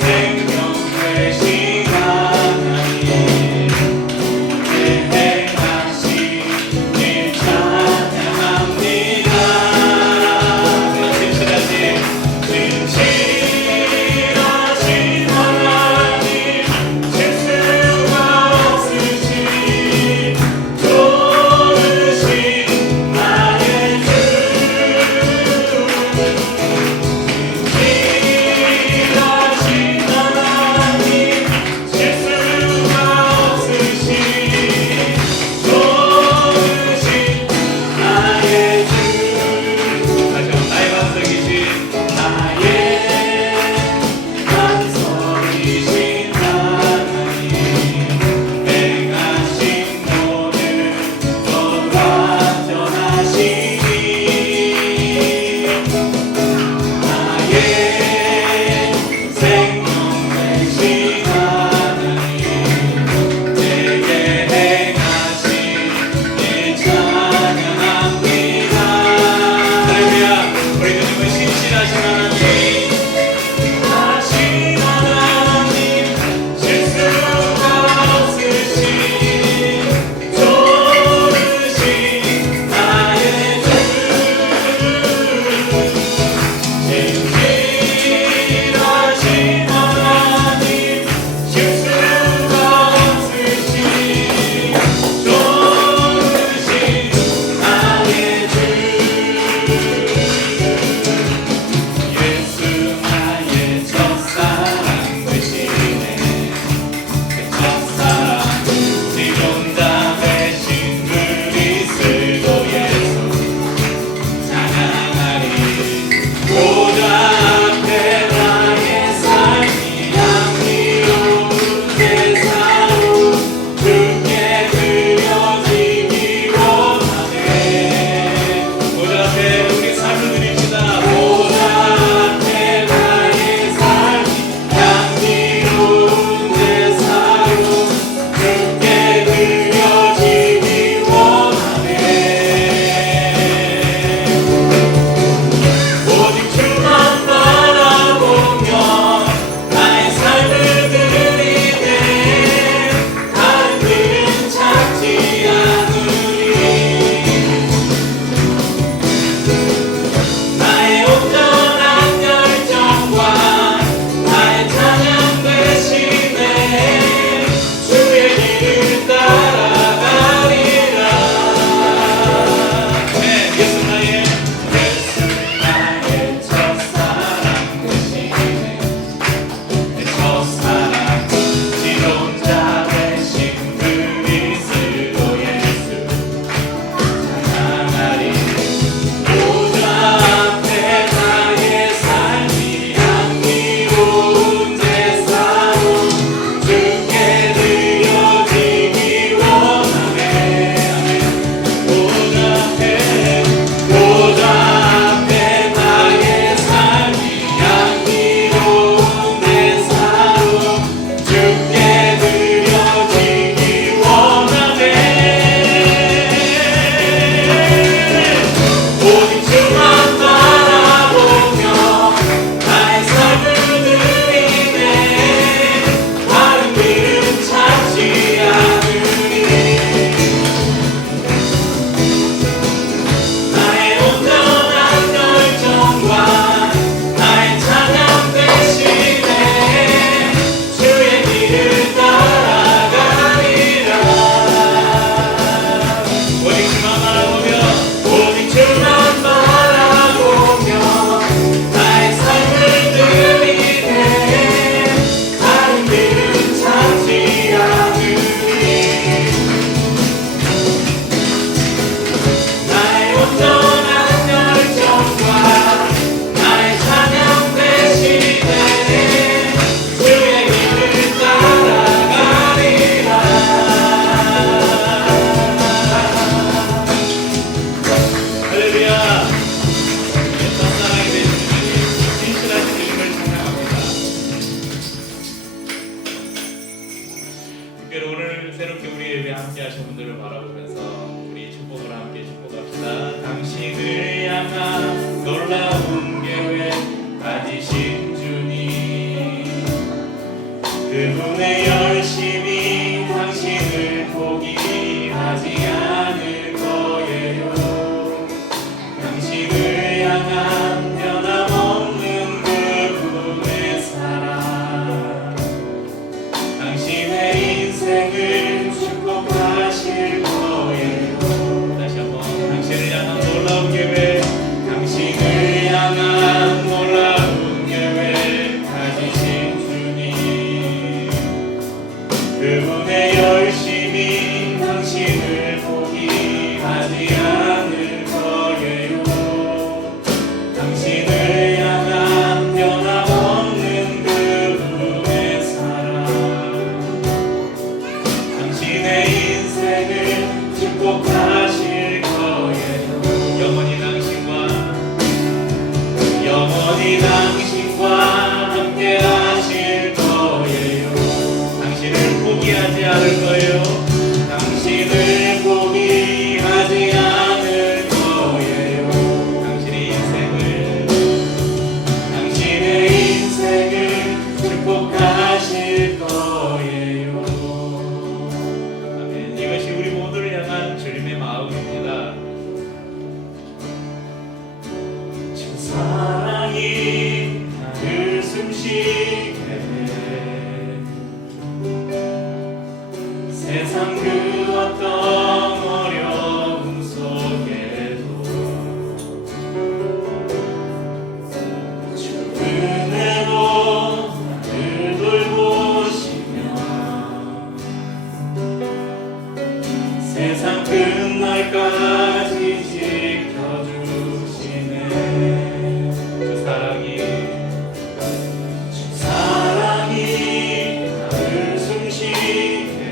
생명 되신 함께 하신 분들을 바라보면서 우리 축복을 함께 축복합시다. 당신을 향한 놀라운 계획 가지신 주님, 그분의 열심히 당신을 포기하지 않을 거예요. 당신을 향한 변함없는 그분의 사랑, 당신의 인생을 축복하실 거예요. 다시 한번 당신을 향한 놀라운 계획, 당신을 향한 놀라운 계획 가지신 주님, 그분의 열심히 당신을 포기하지 않을 거예요. 당신을 향한 변함없는 그분의 사랑, 당신의 인생을 축복하실 거예요. 영원히 당신과 함께 하실 거예요. 당신을 포기하지 않을 거예요. 당신을 포기하지 않을 거예요. 당신의 인생을 축복하실 거예요. 아멘. 이것이 우리 모두를 향한 주님의 마음입니다. 주 사랑이 나를 숨쉬게 해. 세상 그 어떤 어려움 속에도 주 은혜로 나를 돌보시며 세상 끝날까지 지켜주시네. 주 사랑이 나를 숨쉬게 해.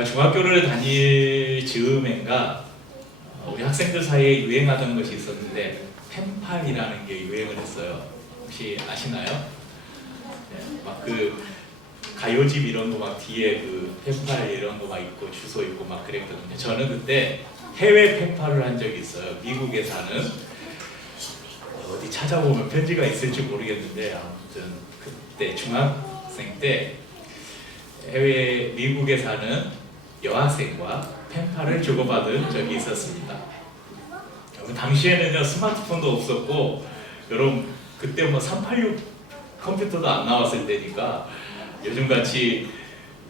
제가 중학교를 다닐 즈음엔가 우리 학생들 사이에 유행하던 것이 있었는데 펜팔이라는 게 유행을 했어요. 혹시 아시나요? 네, 막 그 가요집 이런 거 막 뒤에 그 펜팔 이런 거 막 있고 주소 있고 막 그랬거든요. 저는 그때 해외 펜팔을 한 적이 있어요. 미국에 사는 어디 찾아보면 편지가 있을지 모르겠는데 아무튼 그때 중학생 때 해외 미국에 사는 여학생과 펜팔을 주고받은 적이 있었습니다. 당시에는요 스마트폰도 없었고 여러분 그때 뭐 386 컴퓨터도 안 나왔을 때니까 요즘같이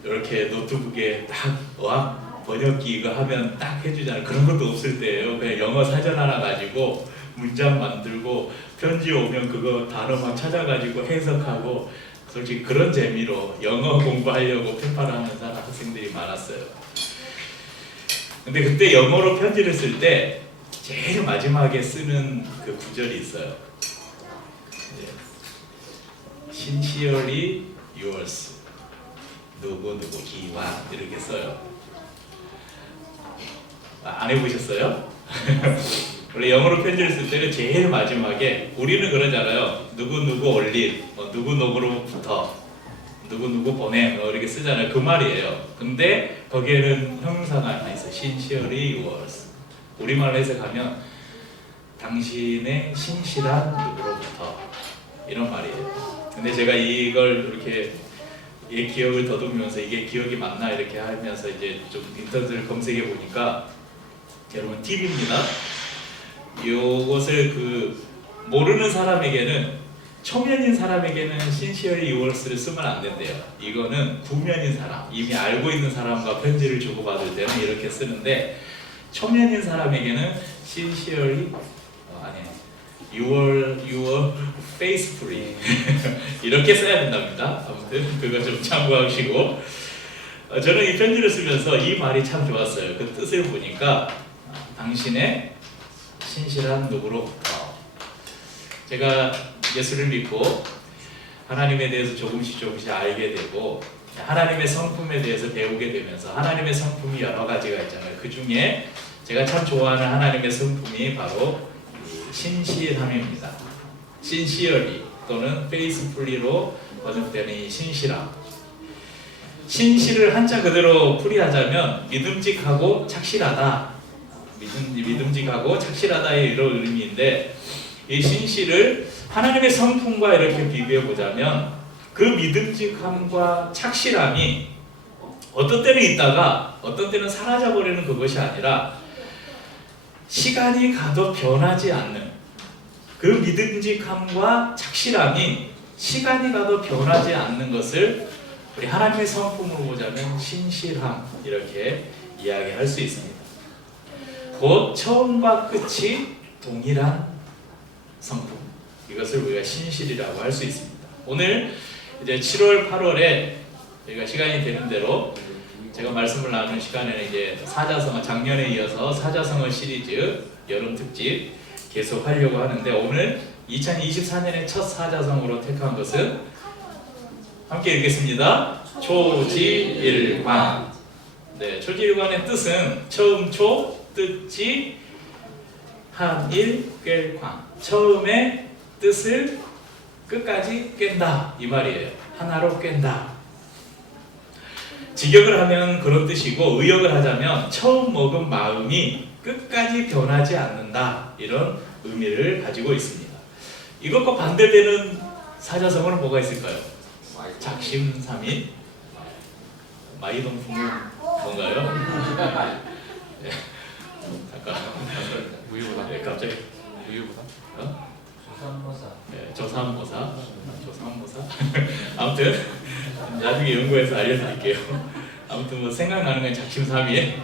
이렇게 노트북에 딱 어학 번역기 이거 하면 딱 해주잖아요. 그런 것도 없을 때예요. 그냥 영어 사전 하나 가지고 문장 만들고 편지 오면 그거 단어만 찾아가지고 해석하고 솔직히 그런 재미로 영어 공부하려고 펜팔을 하는 사람 학생들이 많았어요. 근데 그때 영어로 편지를 쓸 때 제일 마지막에 쓰는 그 구절이 있어요. Sincerely yours 누구 기와 이렇게 써요. 안 해보셨어요? 원래 영어로 편지를 쓸 때는 제일 마지막에 우리는 그러잖아요. 누구 올릴, 누구로부터 누구 보내 이렇게 쓰잖아요. 그 말이에요. 근데 거기에는 형용사가 하나 있어요. Sincerely yours. 우리말로 해석하면 당신의 신실한 누구로부터 이런 말이에요. 근데 제가 이걸 이렇게 기억을 더듬으면서 이게 기억이 맞나 이렇게 하면서 이제 좀 인터넷을 검색해 보니까 여러분 팁입니다. 이것을 그 모르는 사람에게는 초면인 사람에게는 sincerely yours를 쓰면 안 된대요. 이거는 구면인 사람, 이미 알고 있는 사람과 편지를 주고받을 때는 이렇게 쓰는데 초면인 사람에게는 sincerely your faithfully 이렇게 써야 된답니다. 아무튼 그거 좀 참고하시고 저는 이 편지를 쓰면서 이 말이 참 좋았어요. 그 뜻을 보니까 당신의 신실한 누구로부터 제가 예수를 믿고 하나님에 대해서 조금씩 알게 되고 하나님의 성품에 대해서 배우게 되면서 하나님의 성품이 여러 가지가 있잖아요. 그 중에 제가 참 좋아하는 하나님의 성품이 바로 신실함입니다. sincerely 또는 faithfully로 번역되는 이 신실함. 신실을 한자 그대로 풀이하자면 믿음직하고 착실하다. 믿음직하고 착실하다의 이런 의미인데 이 신실을 하나님의 성품과 이렇게 비교해 보자면 그 믿음직함과 착실함이 어떤 때는 있다가 어떤 때는 사라져 버리는 그것이 아니라 시간이 가도 변하지 않는 그 믿음직함과 착실함이 시간이 가도 변하지 않는 것을 우리 하나님의 성품으로 보자면 신실함 이렇게 이야기할 수 있습니다. 곧 처음과 끝이 동일한 성품 이것을 우리가 신실이라고 할 수 있습니다. 오늘 이제 7월 8월에 저희가 시간이 되는 대로 제가 말씀을 나누는 시간에는 이제 사자성어 작년에 이어서 사자성어 시리즈 여름 특집 계속 하려고 하는데 오늘 2024년의 첫 사자성어로 택한 것은 함께 읽겠습니다. 초지일관. 네, 초지일관의 뜻은 처음 초, 뜻지, 한일, 꿰광. 처음에 뜻을 끝까지 깬다 이 말이에요. 하나로 깬다. 직역을 하면 그런 뜻이고 의역을 하자면 처음 먹은 마음이 끝까지 변하지 않는다 이런 의미를 가지고 있습니다. 이것과 반대되는 사자성어는 뭐가 있을까요? 작심삼일. 마이동풍은 뭔가요? 네. 잠깐 우유보다 네, 갑자기 우유보다 조삼모사 아무튼 나중에 연구해서 알려드릴게요. 아무튼 뭐 생각나는 건 작심삼일.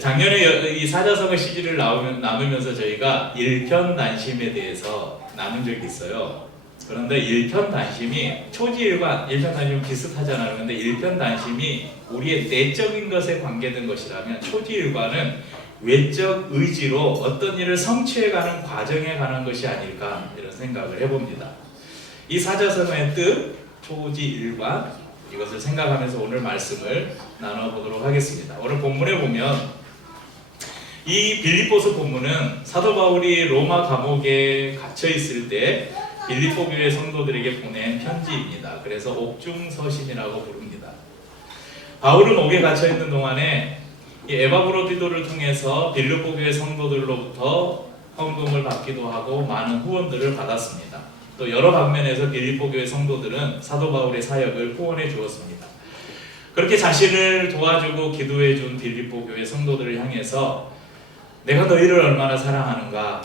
작년에 이 사자성어 시리즈를 나누면서 저희가 일편단심에 대해서 나눈 적이 있어요. 그런데 일편단심이 초지일관, 일편단심 비슷하잖아요. 그런데 일편단심이 우리의 내적인 것에 관계된 것이라면 초지일관은 외적 의지로 어떤 일을 성취해가는 과정에 관한 것이 아닐까 이런 생각을 해봅니다. 이 사자성어의 뜻 초지일관 이것을 생각하면서 오늘 말씀을 나눠보도록 하겠습니다. 오늘 본문에 보면 이 빌립보서 본문은 사도 바울이 로마 감옥에 갇혀 있을 때 빌립보 교회 성도들에게 보낸 편지입니다. 그래서 옥중서신이라고 부릅니다. 바울은 옥에 갇혀 있는 동안에 이 에바브로디도를 통해서 빌립보 교회 성도들로부터 헌금을 받기도 하고 많은 후원들을 받았습니다. 또 여러 방면에서 빌립보 교회 성도들은 사도 바울의 사역을 후원해 주었습니다. 그렇게 자신을 도와주고 기도해 준 빌립보 교회 성도들을 향해서 내가 너희를 얼마나 사랑하는가,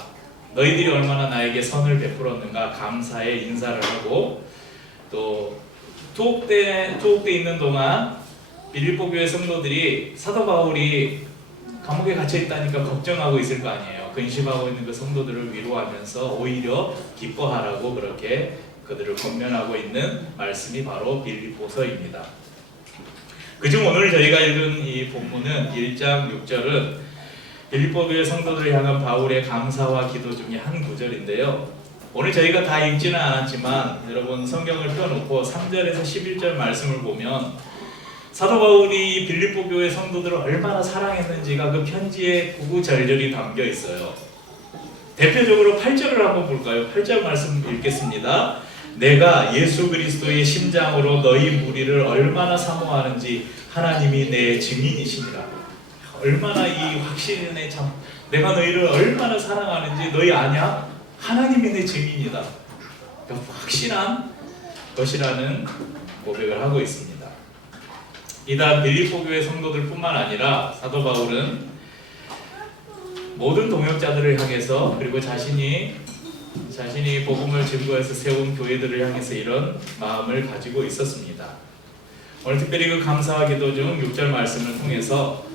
너희들이 얼마나 나에게 선을 베풀었는가 감사의 인사를 하고, 또 투옥대 있는 동안 빌립보 교회 성도들이 사도 바울이 감옥에 갇혀 있다니까 걱정하고 있을 거 아니에요. 근심하고 있는 그 성도들을 위로하면서 오히려 기뻐하라고 그렇게 그들을 권면하고 있는 말씀이 바로 빌립보서입니다. 그중 오늘 저희가 읽은 이 본문은 1장 6절은 빌립보 교회 성도들을 향한 바울의 감사와 기도 중에 한 구절인데요. 오늘 저희가 다 읽지는 않았지만 여러분 성경을 펴놓고 3절에서 11절 말씀을 보면 사도 바울이 빌립보 교회 성도들을 얼마나 사랑했는지가 그 편지에 구구절절히 담겨 있어요. 대표적으로 8절을 한번 볼까요? 8절 말씀 읽겠습니다. 내가 예수 그리스도의 심장으로 너희 무리를 얼마나 사모하는지 하나님이 내 증인이시니라. 얼마나 이 확신이네. 참 내가 너희를 얼마나 사랑하는지 너희 아냐? 하나님이 내 증인이다. 확실한 것이라는 고백을 하고 있습니다. 이단 빌립보 교회 성도들뿐만 아니라 사도 바울은 모든 동역자들을 향해서, 그리고 자신이 복음을 증거해서 세운 교회들을 향해서 이런 마음을 가지고 있었습니다. 오늘 특별히 그 감사와 기도 중 6절 말씀을 통해서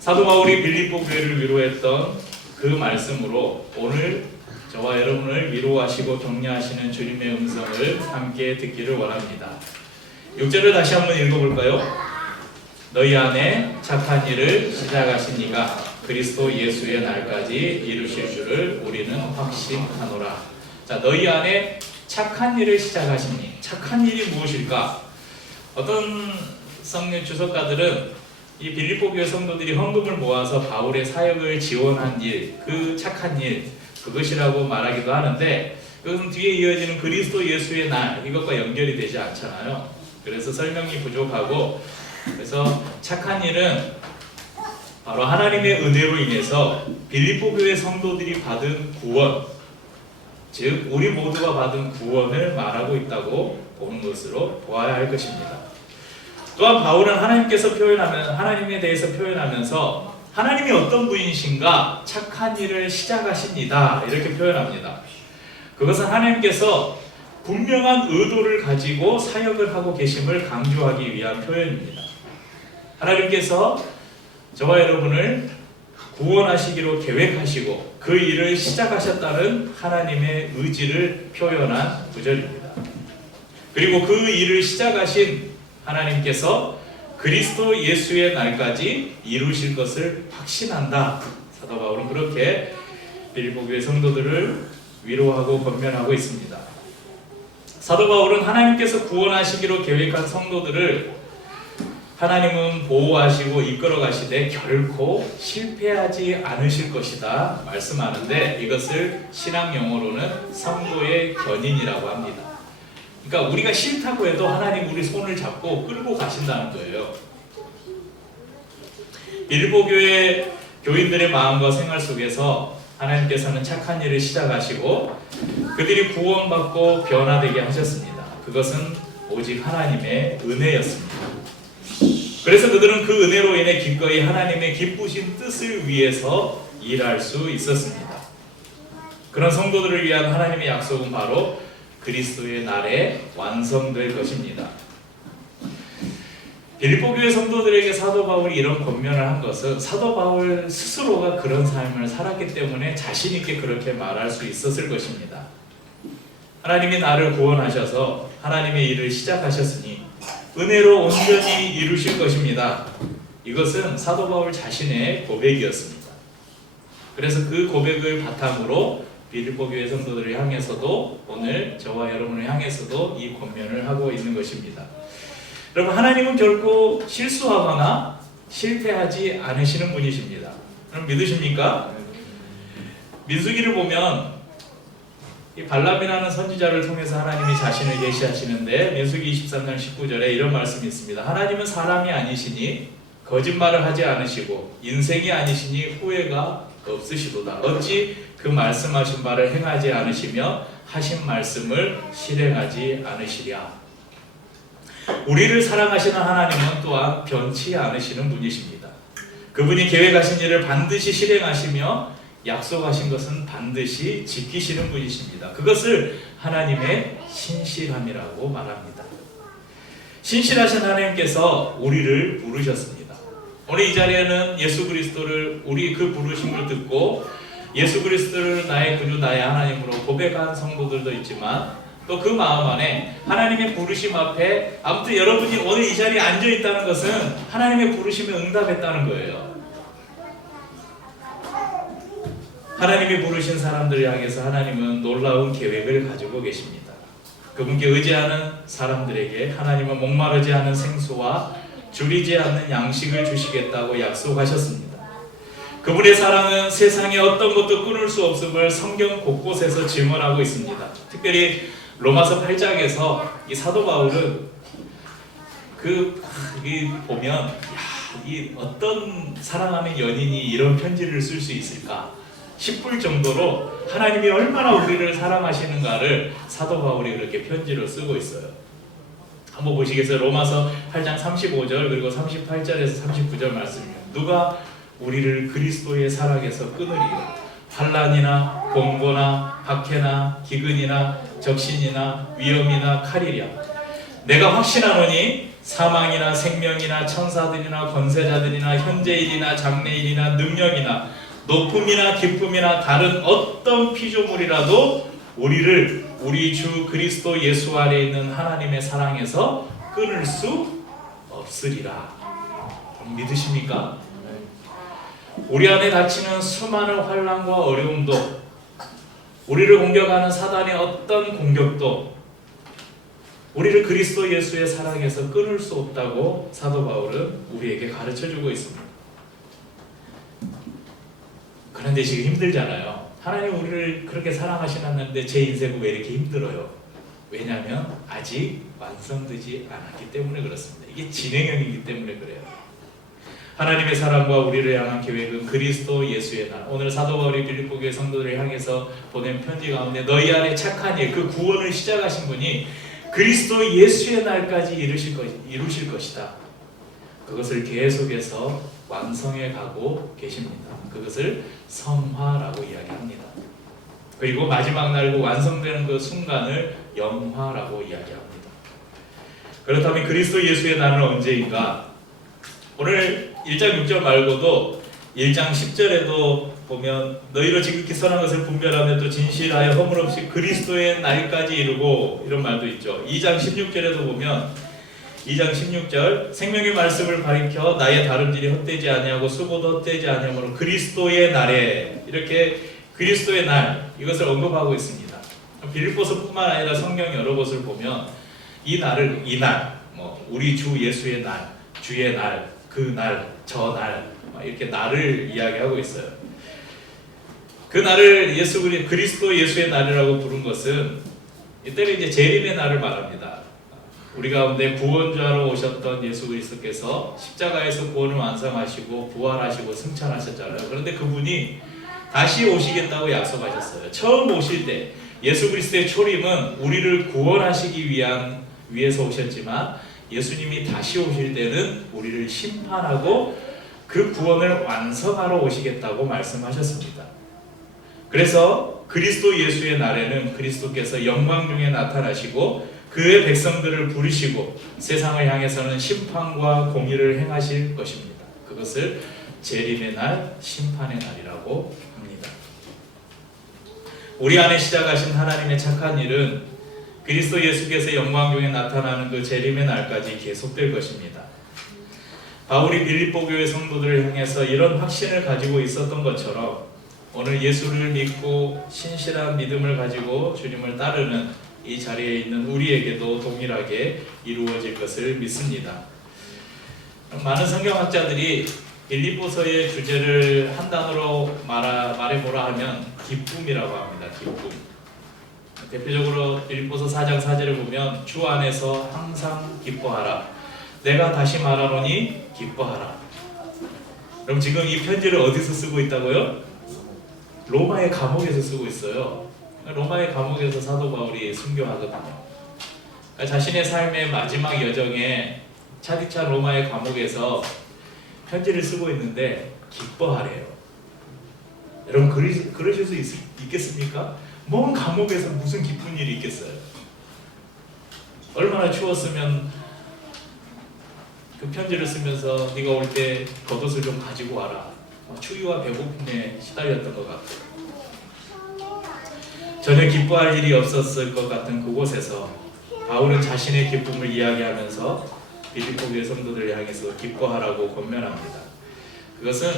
사도 바울이 빌립보 교회를 위로했던 그 말씀으로 오늘 저와 여러분을 위로하시고 격려하시는 주님의 음성을 함께 듣기를 원합니다. 6절을 다시 한번 읽어볼까요? 너희 안에 착한 일을 시작하신 이가 그리스도 예수의 날까지 이루실 줄을 우리는 확신하노라. 자, 너희 안에 착한 일을 시작하시니, 착한 일이 무엇일까? 어떤 성령 주석가들은 이 빌립보 교회 성도들이 헌금을 모아서 바울의 사역을 지원한 일, 그 착한 일, 그것이라고 말하기도 하는데, 그것은 뒤에 이어지는 그리스도 예수의 날, 이것과 연결이 되지 않잖아요. 그래서 설명이 부족하고, 그래서 착한 일은 바로 하나님의 은혜로 인해서 빌립보 교회 성도들이 받은 구원, 즉 우리 모두가 받은 구원을 말하고 있다고 보는 것으로 보아야 할 것입니다. 또한 바울은 하나님에 대해서 표현하면서 하나님이 어떤 분이신가, 착한 일을 시작하신 이다, 이렇게 표현합니다. 그것은 하나님께서 분명한 의도를 가지고 사역을 하고 계심을 강조하기 위한 표현입니다. 하나님께서 저와 여러분을 구원하시기로 계획하시고 그 일을 시작하셨다는 하나님의 의지를 표현한 구절입니다. 그리고 그 일을 시작하신 하나님께서 그리스도 예수의 날까지 이루실 것을 확신한다. 사도 바울은 그렇게 빌립보 교회 성도들을 위로하고 권면하고 있습니다. 사도 바울은 하나님께서 구원하시기로 계획한 성도들을 하나님은 보호하시고 이끌어 가시되 결코 실패하지 않으실 것이다 말씀하는데, 이것을 신학 용어로는 성도의 견인이라고 합니다. 그러니까 우리가 싫다고 해도 하나님 우리 손을 잡고 끌고 가신다는 거예요. 빌립보 교회 교인들의 마음과 생활 속에서 하나님께서는 착한 일을 시작하시고 그들이 구원받고 변화되게 하셨습니다. 그것은 오직 하나님의 은혜였습니다. 그래서 그들은 그 은혜로 인해 기꺼이 하나님의 기쁘신 뜻을 위해서 일할 수 있었습니다. 그런 성도들을 위한 하나님의 약속은 바로 그리스도의 날에 완성될 것입니다. 빌립보 교회 성도들에게 사도 바울이 이런 권면을 한 것은 사도 바울 스스로가 그런 삶을 살았기 때문에 자신 있게 그렇게 말할 수 있었을 것입니다. 하나님이 나를 구원하셔서 하나님의 일을 시작하셨으니 은혜로 온전히 이루실 것입니다. 이것은 사도 바울 자신의 고백이었습니다. 그래서 그 고백을 바탕으로 빌립보 교회 성도들을 향해서도 오늘 저와 여러분을 향해서도 이 권면을 하고 있는 것입니다. 여러분, 하나님은 결코 실수하거나 실패하지 않으시는 분이십니다. 여러분 믿으십니까? 민수기를 보면 이 발람이라는 선지자를 통해서 하나님이 자신을 계시하시는데 민수기 23장 19절에 이런 말씀이 있습니다. 하나님은 사람이 아니시니 거짓말을 하지 않으시고 인생이 아니시니 후회가 없으시도다. 어찌 그 말씀하신 바를 행하지 않으시며 하신 말씀을 실행하지 않으시랴. 우리를 사랑하시는 하나님은 또한 변치 않으시는 분이십니다. 그분이 계획하신 일을 반드시 실행하시며 약속하신 것은 반드시 지키시는 분이십니다. 그것을 하나님의 신실함이라고 말합니다. 신실하신 하나님께서 우리를 부르셨습니다. 오늘 이 자리에는 예수 그리스도를 우리 그 부르심을 듣고 예수 그리스도를 나의 구주 나의 하나님으로 고백한 성도들도 있지만 또 그 마음 안에 하나님의 부르심 앞에 아무튼 여러분이 오늘 이 자리에 앉아 있다는 것은 하나님의 부르심에 응답했다는 거예요. 하나님이 부르신 사람들을 향해서 하나님은 놀라운 계획을 가지고 계십니다. 그분께 의지하는 사람들에게 하나님은 목마르지 않은 생수와 줄이지 않는 양식을 주시겠다고 약속하셨습니다. 그분의 사랑은 세상의 어떤 것도 끊을 수 없음을 성경 곳곳에서 증언하고 있습니다. 특별히 로마서 8장에서 이 사도 바울은 보면 이 어떤 사랑하는 연인이 이런 편지를 쓸 수 있을까 싶을 정도로 하나님이 얼마나 우리를 사랑하시는가를 사도 바울이 그렇게 편지로 쓰고 있어요. 한번 보시겠어요? 로마서 8장 35절 그리고 38절에서 39절 말씀입니다. 누가 우리를 그리스도의 사랑에서 끊으리요? 환난이나 공고나 박해나 기근이나 적신이나 위험이나 칼이랴. 내가 확신하노니 사망이나 생명이나 천사들이나 권세자들이나 현재일이나 장래일이나 능력이나 높음이나 깊음이나 다른 어떤 피조물이라도 우리를 우리 주 그리스도 예수 아래 있는 하나님의 사랑에서 끊을 수 없으리라. 믿으십니까? 우리 안에 닥치는 수많은 환난과 어려움도 우리를 공격하는 사단의 어떤 공격도 우리를 그리스도 예수의 사랑에서 끊을 수 없다고 사도 바울은 우리에게 가르쳐주고 있습니다. 그런데 지금 힘들잖아요. 하나님 우리를 그렇게 사랑하시는데 제 인생은 왜 이렇게 힘들어요? 왜냐하면 아직 완성되지 않았기 때문에 그렇습니다. 이게 진행형이기 때문에 그래요. 하나님의 사랑과 우리를 향한 계획은 그리스도 예수의 날. 오늘 사도 바울이 빌립보 교회 성도들을 향해서 보낸 편지 가운데 너희 안에 착한 일, 그 구원을 시작하신 분이 그리스도 예수의 날까지 이루실 것이다. 그것을 계속해서 완성해 가고 계십니다. 그것을 성화라고 이야기합니다. 그리고 마지막 날 그 완성되는 그 순간을 영화라고 이야기합니다. 그렇다면 그리스도 예수의 날은 언제인가? 오늘 1장 6절 말고도 1장 10절에도 보면 너희로 지극히 선한 것을 분별하며 또 진실하여 허물 없이 그리스도의 날까지 이루고 이런 말도 있죠. 2장 16절에도 보면 2장 16절 생명의 말씀을 가리켜 나의 다름질이 헛되지 아니하고 수고도 헛되지 아니하므로 그리스도의 날에 이렇게 그리스도의 날 이것을 언급하고 있습니다. 빌립보서뿐만 아니라 성경 여러 곳을 보면 이 날을 우리 주 예수의 날, 주의 날, 그 날, 저 날 이렇게 날을 이야기하고 있어요. 그 날을 그리스도 예수의 날이라고 부른 것은 이때는 이제 재림의 날을 말합니다. 우리 가운데 구원자로 오셨던 예수 그리스도께서 십자가에서 구원을 완성하시고 부활하시고 승천하셨잖아요. 그런데 그분이 다시 오시겠다고 약속하셨어요. 처음 오실 때 예수 그리스도의 초림은 우리를 구원하시기 위해서 오셨지만 예수님이 다시 오실 때는 우리를 심판하고 그 구원을 완성하러 오시겠다고 말씀하셨습니다. 그래서 그리스도 예수의 날에는 그리스도께서 영광 중에 나타나시고 그의 백성들을 부르시고 세상을 향해서는 심판과 공의를 행하실 것입니다. 그것을 재림의 날, 심판의 날이라고 합니다. 우리 안에 시작하신 하나님의 착한 일은 그리스도 예수께서 영광 중에 나타나는 그 재림의 날까지 계속될 것입니다. 바울이 빌립보 교회 성도들을 향해서 이런 확신을 가지고 있었던 것처럼 오늘 예수를 믿고 신실한 믿음을 가지고 주님을 따르는 이 자리에 있는 우리에게도 동일하게 이루어질 것을 믿습니다. 많은 성경학자들이 빌립보서의 주제를 한 단어로 말해보라 하면 기쁨이라고 합니다. 기쁨. 대표적으로 빌립보서 4장 4절을 보면 주 안에서 항상 기뻐하라. 내가 다시 말하노니 기뻐하라. 그럼 지금 이 편지를 어디서 쓰고 있다고요? 로마의 감옥에서 쓰고 있어요. 로마의 감옥에서 사도 바울이 순교하거든요. 자신의 삶의 마지막 여정에 차디찬 로마의 감옥에서 편지를 쓰고 있는데 기뻐하래요. 여러분 그러실 수 있겠습니까? 먼 감옥에서 무슨 기쁜 일이 있겠어요? 얼마나 추웠으면 그 편지를 쓰면서 네가 올 때 겉옷을 좀 가지고 와라. 추위와 배고픔에 시달렸던 것 같고 전혀 기뻐할 일이 없었을 것 같은 그곳에서 바울은 자신의 기쁨을 이야기하면서 빌립보 교회 성도들을 향해서 기뻐하라고 권면합니다. 그것은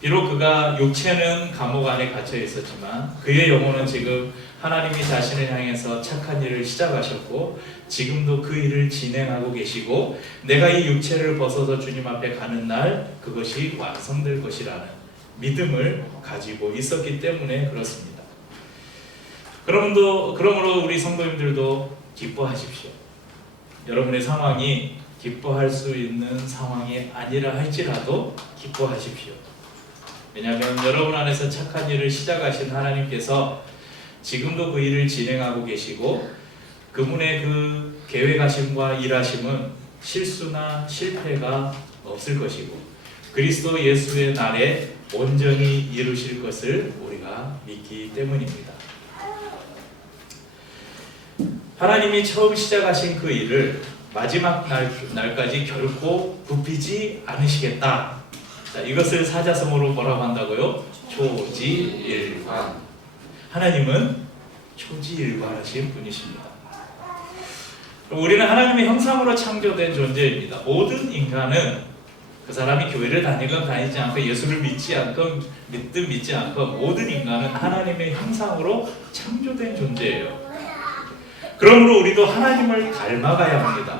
비록 그가 육체는 감옥 안에 갇혀 있었지만 그의 영혼은 지금 하나님이 자신을 향해서 착한 일을 시작하셨고 지금도 그 일을 진행하고 계시고 내가 이 육체를 벗어서 주님 앞에 가는 날 그것이 완성될 것이라는 믿음을 가지고 있었기 때문에 그렇습니다. 그러므로 우리 성도님들도 기뻐하십시오. 여러분의 상황이 기뻐할 수 있는 상황이 아니라 할지라도 기뻐하십시오. 왜냐하면 여러분 안에서 착한 일을 시작하신 하나님께서 지금도 그 일을 진행하고 계시고 그분의 그 계획하심과 일하심은 실수나 실패가 없을 것이고 그리스도 예수의 날에 온전히 이루실 것을 우리가 믿기 때문입니다. 하나님이 처음 시작하신 그 일을 마지막 날까지 결코 굽히지 않으시겠다. 자, 이것을 사자성어로 뭐라고 한다고요? 초지일관. 하나님은 초지일관하신 분이십니다. 우리는 하나님의 형상으로 창조된 존재입니다. 모든 인간은 그 사람이 교회를 다니건 다니지 않고 예수를 믿지 않건 믿든 믿지 않건 모든 인간은 하나님의 형상으로 창조된 존재예요. 그러므로 우리도 하나님을 닮아가야 합니다.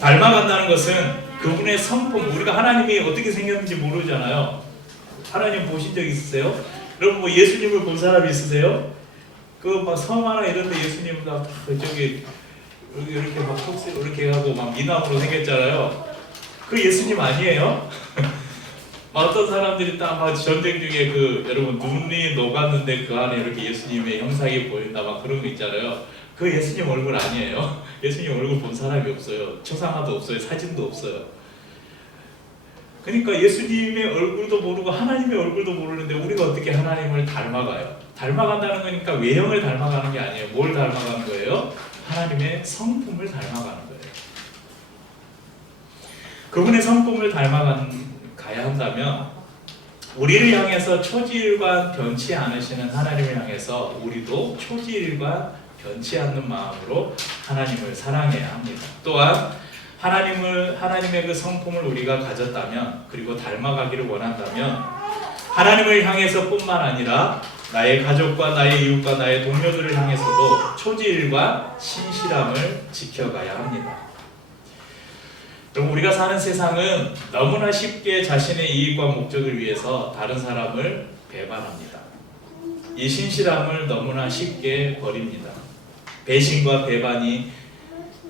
닮아간다는 것은 그분의 성품, 우리가 하나님이 어떻게 생겼는지 모르잖아요. 하나님 보신 적 있으세요? 여러분 뭐 예수님을 본 사람 있으세요? 그 막 성 하나 이런데 예수님 다 저기 이렇게 막 속세 이렇게 하고 막 미남으로 생겼잖아요. 그 예수님 아니에요? 막 어떤 사람들이 딱 막 전쟁 중에 그 여러분 눈이 녹았는데 그 안에 이렇게 예수님의 형상이 보인다 막 그런 거 있잖아요. 그 예수님 얼굴 아니에요. 예수님 얼굴 본 사람이 없어요. 초상화도 없어요. 사진도 없어요. 그러니까 예수님의 얼굴도 모르고 하나님의 얼굴도 모르는데 우리가 어떻게 하나님을 닮아가요? 닮아간다는 거니까 외형을 닮아가는 게 아니에요. 뭘 닮아가는 거예요? 하나님의 성품을 닮아가는 거예요. 그분의 성품을 닮아가야 한다면 우리를 향해서 초지일관 변치 않으시는 하나님을 향해서 우리도 초지일관 변치 않는 마음으로 하나님을 사랑해야 합니다. 또한 하나님의 그 성품을 우리가 가졌다면 그리고 닮아가기를 원한다면 하나님을 향해서뿐만 아니라 나의 가족과 나의 이웃과 나의 동료들을 향해서도 초지일과 신실함을 지켜가야 합니다. 그럼 우리가 사는 세상은 너무나 쉽게 자신의 이익과 목적을 위해서 다른 사람을 배반합니다. 이 신실함을 너무나 쉽게 버립니다. 배신과 배반이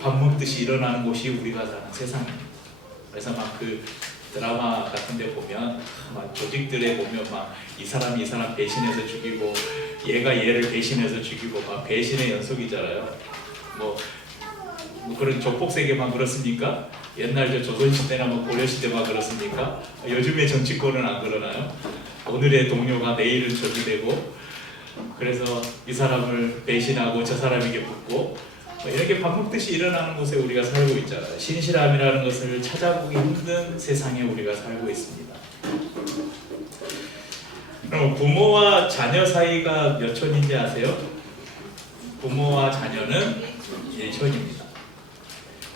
밥 먹듯이 일어나는 곳이 우리가 사는 세상입니다. 그래서 막 그 드라마 같은 데 보면 막 조직들에 보면 막 이 사람이 이 사람 배신해서 죽이고 얘가 얘를 배신해서 죽이고 막 배신의 연속이잖아요. 뭐 그런 조폭세계만 그렇습니까? 옛날 저 조선시대나 뭐 고려시대만 그렇습니까? 요즘의 정치권은 안 그러나요? 오늘의 동료가 내일은 적이 되고 그래서 이 사람을 배신하고 저 사람에게 붙고 이렇게 밥 먹듯이 일어나는 곳에 우리가 살고 있잖아요. 신실함이라는 것을 찾아보기 힘든 세상에 우리가 살고 있습니다. 그럼 부모와 자녀 사이가 몇 촌인지 아세요? 부모와 자녀는 1촌입니다.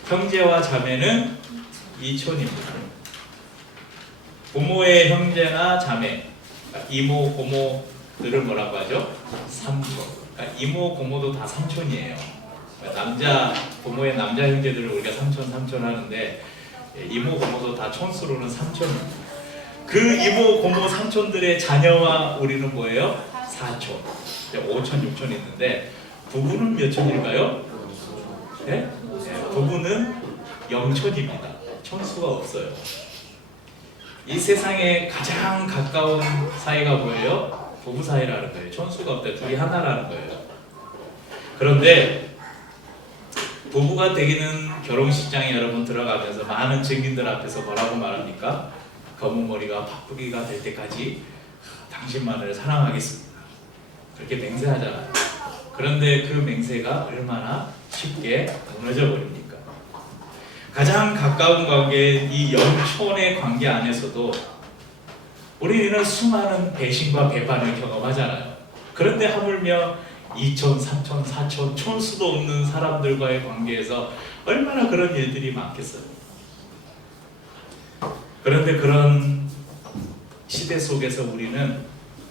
형제와 자매는 2촌입니다. 부모의 형제나 자매, 이모, 고모들을 뭐라고 하죠? 삼촌. 그러니까 이모, 고모도 다 삼촌이에요. 부모의 남자 형제들을 우리가 삼촌 하는데 이모 고모도 다 촌수로는 삼촌입니다. 그 이모 고모 삼촌들의 자녀와 우리는 뭐예요? 사촌, 5촌 6촌 있는데 부부는 몇 촌일까요? 네? 부부는 0촌입니다. 촌수가 없어요. 이 세상에 가장 가까운 사이가 뭐예요? 부부 사이라는 거예요. 촌수가 없대. 둘이 하나라는 거예요. 그런데 부부가 되기는 결혼식장에 여러분 들어가면서 많은 증인들 앞에서 뭐라고 말합니까? 검은 머리가 팥뿌리가 될 때까지 당신만을 사랑하겠습니다. 그렇게 맹세하잖아요. 그런데 그 맹세가 얼마나 쉽게 무너져 버립니까? 가장 가까운 관계인 이 영촌의 관계 안에서도 우리는 수많은 배신과 배반을 경험하잖아요. 그런데 하물며 2촌, 3촌, 4촌, 촌수도 없는 사람들과의 관계에서 얼마나 그런 일들이 많겠어요. 그런데 그런 시대 속에서 우리는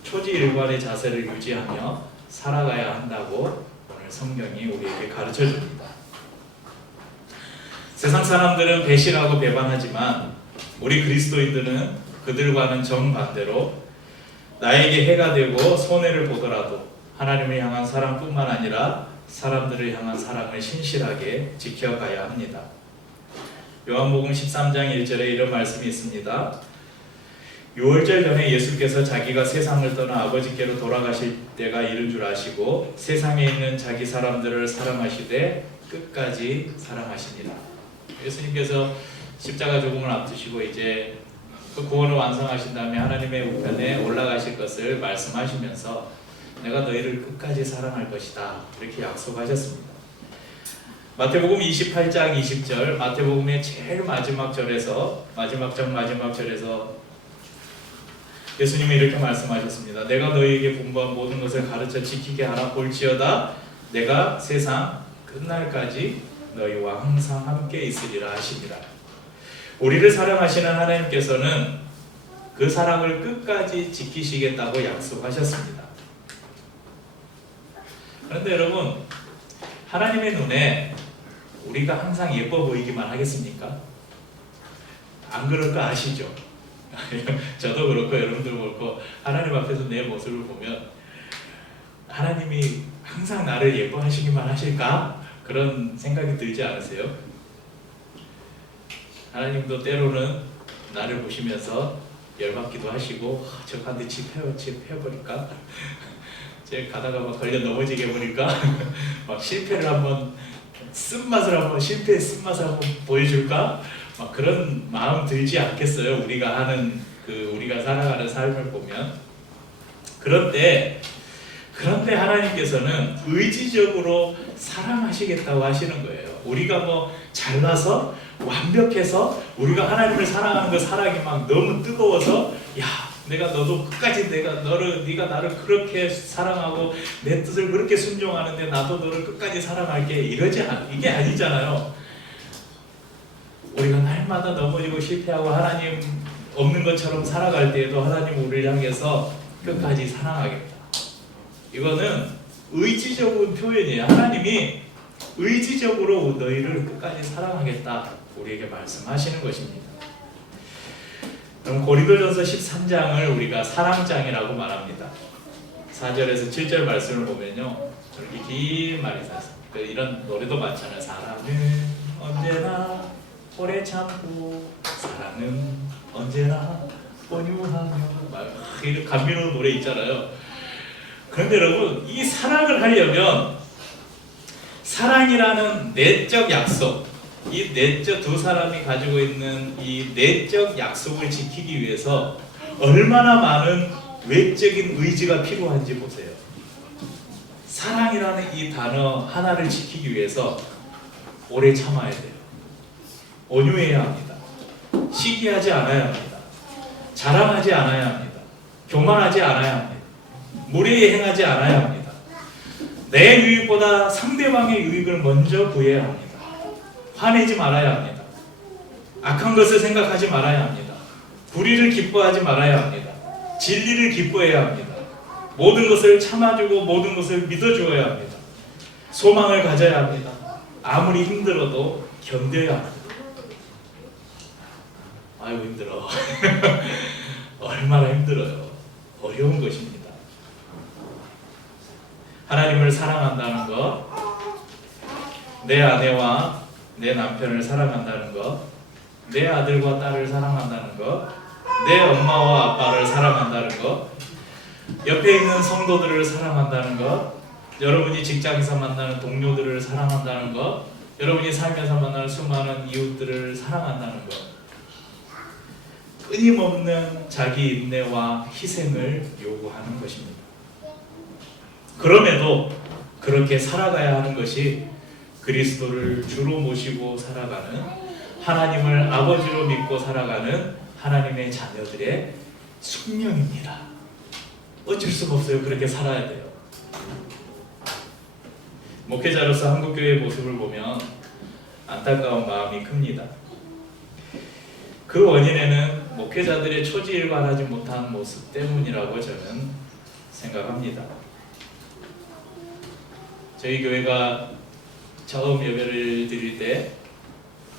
초지일관의 자세를 유지하며 살아가야 한다고 오늘 성경이 우리에게 가르쳐 줍니다. 세상 사람들은 배신하고 배반하지만 우리 그리스도인들은 그들과는 정반대로 나에게 해가 되고 손해를 보더라도 하나님을 향한 사랑뿐만 아니라 사람들을 향한 사랑을 신실하게 지켜가야 합니다. 요한복음 13장 1절에 이런 말씀이 있습니다. 6월절 전에 예수께서 자기가 세상을 떠나 아버지께로 돌아가실 때가 이른 줄 아시고 세상에 있는 자기 사람들을 사랑하시되 끝까지 사랑하시니라. 예수님께서 십자가 죽음을 앞두시고 이제 그 구원을 완성하신 다음에 하나님의 우편에 올라가실 것을 말씀하시면서 내가 너희를 끝까지 사랑할 것이다 이렇게 약속하셨습니다. 마태복음 28장 20절, 마태복음의 제일 마지막 절에서 마지막 절에서 예수님이 이렇게 말씀하셨습니다. 내가 너희에게 분부한 모든 것을 가르쳐 지키게 하라. 볼지어다 내가 세상 끝날까지 너희와 항상 함께 있으리라 하시니라. 우리를 사랑하시는 하나님께서는 그 사랑을 끝까지 지키시겠다고 약속하셨습니다. 그런데 여러분, 하나님의 눈에 우리가 항상 예뻐 보이기만 하겠습니까? 안 그럴 거 아시죠? 저도 그렇고 여러분도 그렇고 하나님 앞에서 내 모습을 보면 하나님이 항상 나를 예뻐하시기만 하실까? 그런 생각이 들지 않으세요? 하나님도 때로는 나를 보시면서 열받기도 하시고 저한테 집 해버릴까? 제가 가다가 막 걸려 넘어지게 해버릴까? 막 실패를 한번 실패의 쓴맛을 한번 보여줄까? 막 그런 마음 들지 않겠어요? 우리가 살아가는 삶을 보면. 그런데 하나님께서는 의지적으로 사랑하시겠다고 하시는 거예요. 우리가 뭐 잘나서 완벽해서 우리가 하나님을 사랑하는 그 사랑이 막 너무 뜨거워서 내가 너도 끝까지 네가 나를 그렇게 사랑하고 내 뜻을 그렇게 순종하는데 나도 너를 끝까지 사랑할게 이게 아니잖아요. 우리가 날마다 넘어지고 실패하고 하나님 없는 것처럼 살아갈 때에도 하나님 우리를 향해서 끝까지 사랑하겠다. 이거는 의지적인 표현이에요. 하나님이 의지적으로 너희를 끝까지 사랑하겠다 우리에게 말씀하시는 것입니다. 그럼 고린도전서 13장을 우리가 사랑장이라고 말합니다. 4절에서 7절 말씀을 보면요, 이렇게 긴 말이 있습니다. 이런 노래도 많잖아요. 사랑은 언제나 오래 참고 사랑은 언제나 온유하며 이런 감미로운 노래 있잖아요. 그런데 여러분, 이 사랑을 하려면 사랑이라는 내적 약속, 이 내적 두 사람이 가지고 있는 이 내적 약속을 지키기 위해서 얼마나 많은 외적인 의지가 필요한지 보세요. 사랑이라는 이 단어 하나를 지키기 위해서 오래 참아야 돼요. 온유해야 합니다. 시기하지 않아야 합니다. 자랑하지 않아야 합니다. 교만하지 않아야 합니다. 무례히 행하지 않아야 합니다. 내 유익보다 상대방의 유익을 먼저 구해야 합니다. 화내지 말아야 합니다. 악한 것을 생각하지 말아야 합니다. 불의를 기뻐하지 말아야 합니다. 진리를 기뻐해야 합니다. 모든 것을 참아주고 모든 것을 믿어주어야 합니다. 소망을 가져야 합니다. 아무리 힘들어도 견뎌야 합니다. 아이고 힘들어. 얼마나 힘들어요. 어려운 것입니다. 하나님을 사랑한다는 것, 내 아내와 내 남편을 사랑한다는 것, 내 아들과 딸을 사랑한다는 것, 내 엄마와 아빠를 사랑한다는 것, 옆에 있는 성도들을 사랑한다는 것, 여러분이 직장에서 만나는 동료들을 사랑한다는 것, 여러분이 살면서 만나는 수많은 이웃들을 사랑한다는 것, 끊임없는 자기 인내와 희생을 요구하는 것입니다. 그럼에도 그렇게 살아가야 하는 것이 그리스도를 주로 모시고 살아가는, 하나님을 아버지로 믿고 살아가는 하나님의 자녀들의 숙명입니다. 어쩔 수가 없어요. 그렇게 살아야 돼요. 목회자로서 한국교회의 모습을 보면 안타까운 마음이 큽니다. 그 원인에는 목회자들의 초지일관하지 못한 모습 때문이라고 저는 생각합니다. 저희 교회가 처음 예배를 드릴 때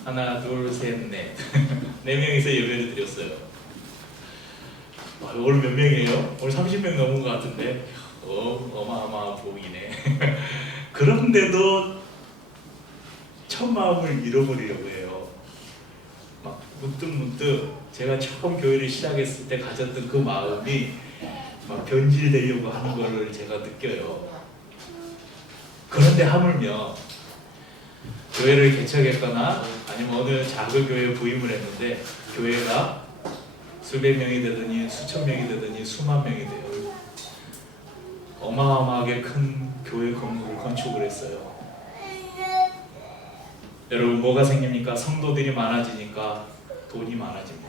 하나, 둘, 셋, 넷 4명이서 예배를 드렸어요. 오늘 몇 명이에요? 오늘 30명 넘은 것 같은데 어마어마한 복이네. 그런데도 첫 마음을 잃어버리려고 해요. 막 문득 제가 처음 교회를 시작했을 때 가졌던 그 마음이 막 변질되려고 하는 것을 제가 느껴요. 그런데 하물며 교회를 개척했거나 아니면 어느 작은 교회에 부임을 했는데 교회가 수백 명이 되더니 수천 명이 되더니 수만 명이 돼요. 어마어마하게 큰 교회 건물을 건축을 했어요. 여러분 뭐가 생깁니까? 성도들이 많아지니까 돈이 많아집니다.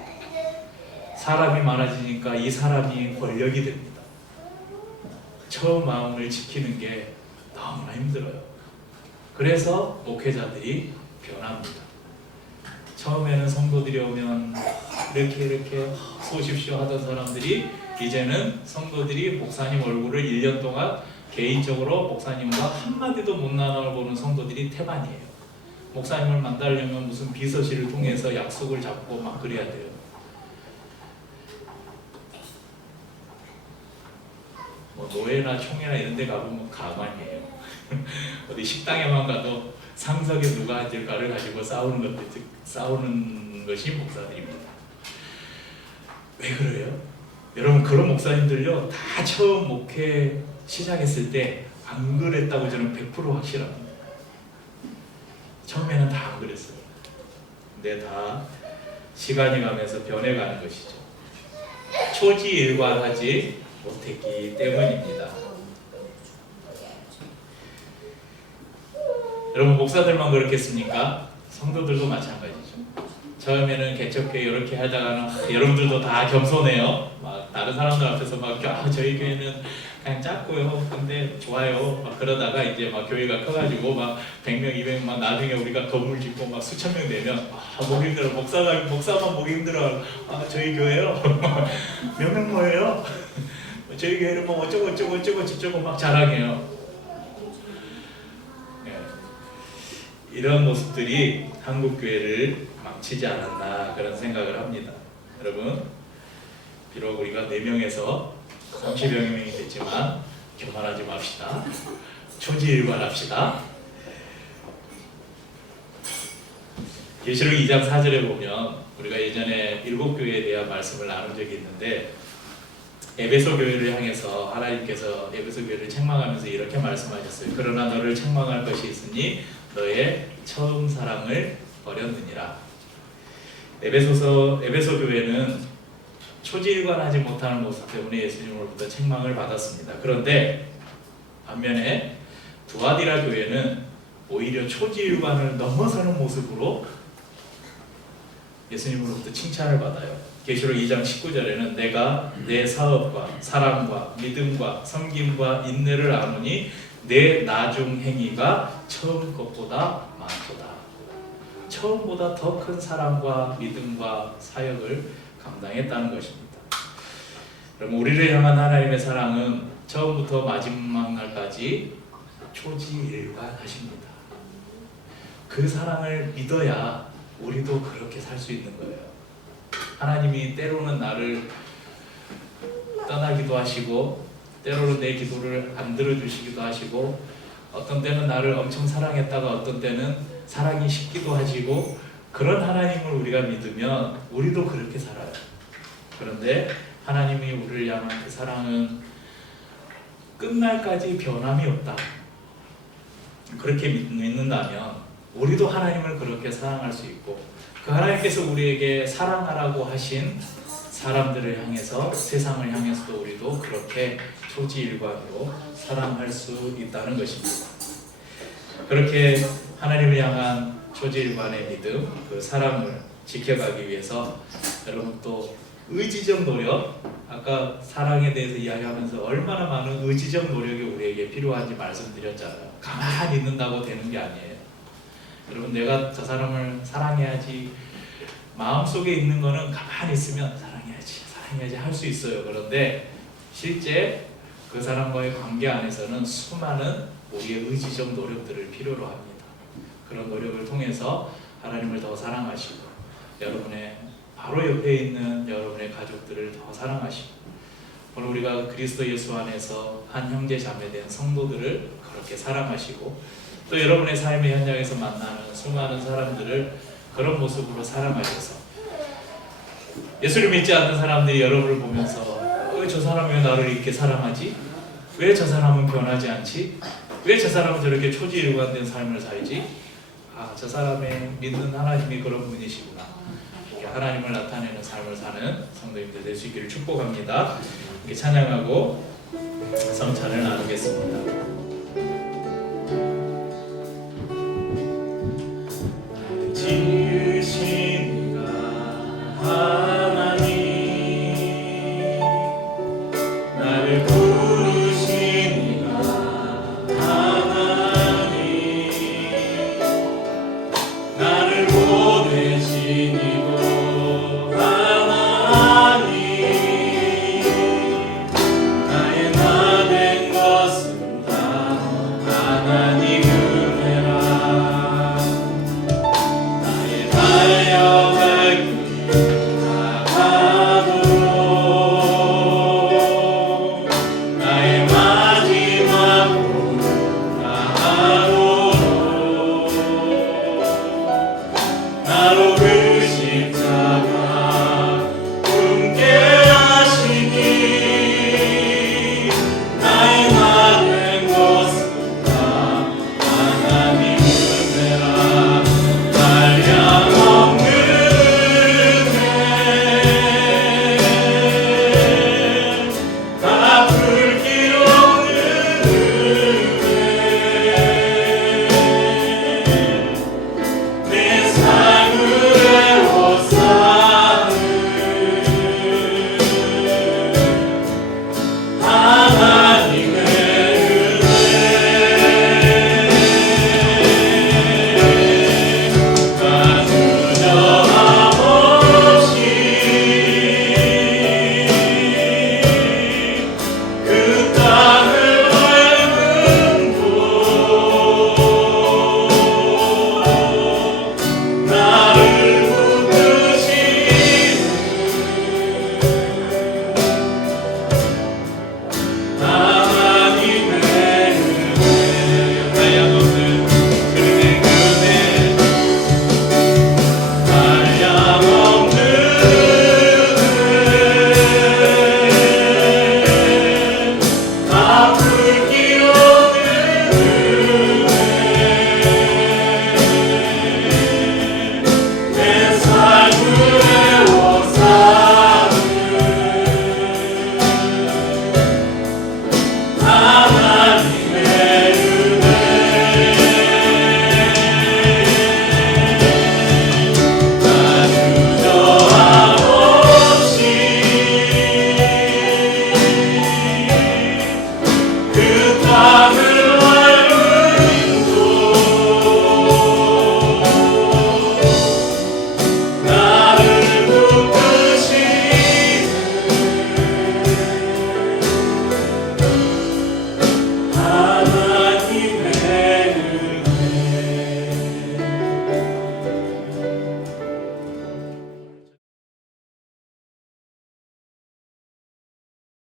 사람이 많아지니까 이 사람이 권력이 됩니다. 처음 마음을 지키는 게 너무나 힘들어요. 그래서 목회자들이 변합니다. 처음에는 성도들이 오면 이렇게 쏘십시오 하던 사람들이 이제는 성도들이 목사님 얼굴을 1년 동안 개인적으로 목사님과 한마디도 못 나눠보는 성도들이 태반이에요. 목사님을 만나려면 무슨 비서실을 통해서 약속을 잡고 막 그래야 돼요. 뭐 노예나 총회나 이런 데 가보면 가만이에요. 어디 식당에만 가도 상석에 누가 앉을까를 가지고 싸우는 것이 목사들입니다. 왜 그래요? 여러분 그런 목사님들요 다 처음 목회 시작했을 때 안 그랬다고 저는 100% 확실합니다. 처음에는 다 안 그랬어요. 근데 다 시간이 가면서 변해가는 것이죠. 초지일관하지 못했기 때문입니다. 여러분 목사들만 그렇겠습니까? 성도들도 마찬가지죠. 처음에는 개척교회 이렇게 하다가는 여러분들도 다 겸손해요. 막 다른 사람들 앞에서 막 저희 교회는 그냥 작고요. 근데 좋아요. 막 그러다가 이제 막 교회가 커가지고 막 100명, 200명 나중에 우리가 건물 짓고 막 수천 명 되면 보기 힘들어. 목사만 보기 힘들어. 저희 교회요. 몇 명 모여요? 저희 교회는 뭐 어쩌고 저쩌고 막 자랑해요. 이런 모습들이 한국 교회를 망치지 않았나 그런 생각을 합니다. 여러분, 비록 우리가 4명에서 30여 명이 됐지만 교만하지 맙시다. 초지일관합시다. 계시록 2장 4절에 보면 우리가 예전에 7교회에 대한 말씀을 나눈 적이 있는데 에베소 교회를 향해서 하나님께서 에베소 교회를 책망하면서 이렇게 말씀하셨어요. 그러나 너를 책망할 것이 있으니 너의 처음 사랑을 버렸느니라. 에베소 교회는 초지일관하지 못하는 모습 때문에 예수님으로부터 책망을 받았습니다. 그런데 반면에 두아디라 교회는 오히려 초지일관을 넘어서는 모습으로 예수님으로부터 칭찬을 받아요. 계시록 2장 19절에는 내가 내 사업과 사랑과 믿음과 섬김과 인내를 아노니 내 나중 행위가 처음 것보다 많도다. 처음보다 더 큰 사랑과 믿음과 사역을 감당했다는 것입니다. 그럼 우리를 향한 하나님의 사랑은 처음부터 마지막 날까지 초지일관하십니다. 그 사랑을 믿어야 우리도 그렇게 살 수 있는 거예요. 하나님이 때로는 나를 떠나기도 하시고 때로는 내 기도를 안 들어주시기도 하시고 어떤 때는 나를 엄청 사랑했다가 어떤 때는 사랑이 식기도 하시고 그런 하나님을 우리가 믿으면 우리도 그렇게 살아요. 그런데 하나님이 우리를 향한 그 사랑은 끝날까지 변함이 없다. 그렇게 믿는다면 우리도 하나님을 그렇게 사랑할 수 있고 그 하나님께서 우리에게 사랑하라고 하신 사람들을 향해서 세상을 향해서도 우리도 그렇게 초지일관으로 사랑할 수 있다는 것입니다. 그렇게 하나님을 향한 초지일관의 믿음, 그 사랑을 지켜가기 위해서 여러분 또 의지적 노력, 아까 사랑에 대해서 이야기하면서 얼마나 많은 의지적 노력이 우리에게 필요한지 말씀드렸잖아요. 가만히 있는다고 되는 게 아니에요. 여러분 내가 저 사람을 사랑해야지 마음속에 있는 거는 가만히 있으면 사랑해야지 할 수 있어요. 그런데 실제 그 사람과의 관계 안에서는 수많은 우리의 의지적 노력들을 필요로 합니다. 그런 노력을 통해서 하나님을 더 사랑하시고 여러분의 바로 옆에 있는 여러분의 가족들을 더 사랑하시고 오늘 우리가 그리스도 예수 안에서 한 형제 자매된 성도들을 그렇게 사랑하시고 또 여러분의 삶의 현장에서 만나는 수많은 사람들을 그런 모습으로 사랑하셔서 예수를 믿지 않는 사람들이 여러분을 보면서 왜 저 사람이 왜 나를 이렇게 사랑하지? 왜 저 사람은 변하지 않지? 왜 저 사람은 저렇게 초지일관된 삶을 살지? 아, 저 사람의 믿는 하나님이 그런 분이시구나. 이렇게 하나님을 나타내는 삶을 사는 성도님들 될 수 있기를 축복합니다. 이렇게 찬양하고 성찬을 나누겠습니다. 지으신 이가 하나님 나를 부르신 이가 하나님 나를 보내신 이가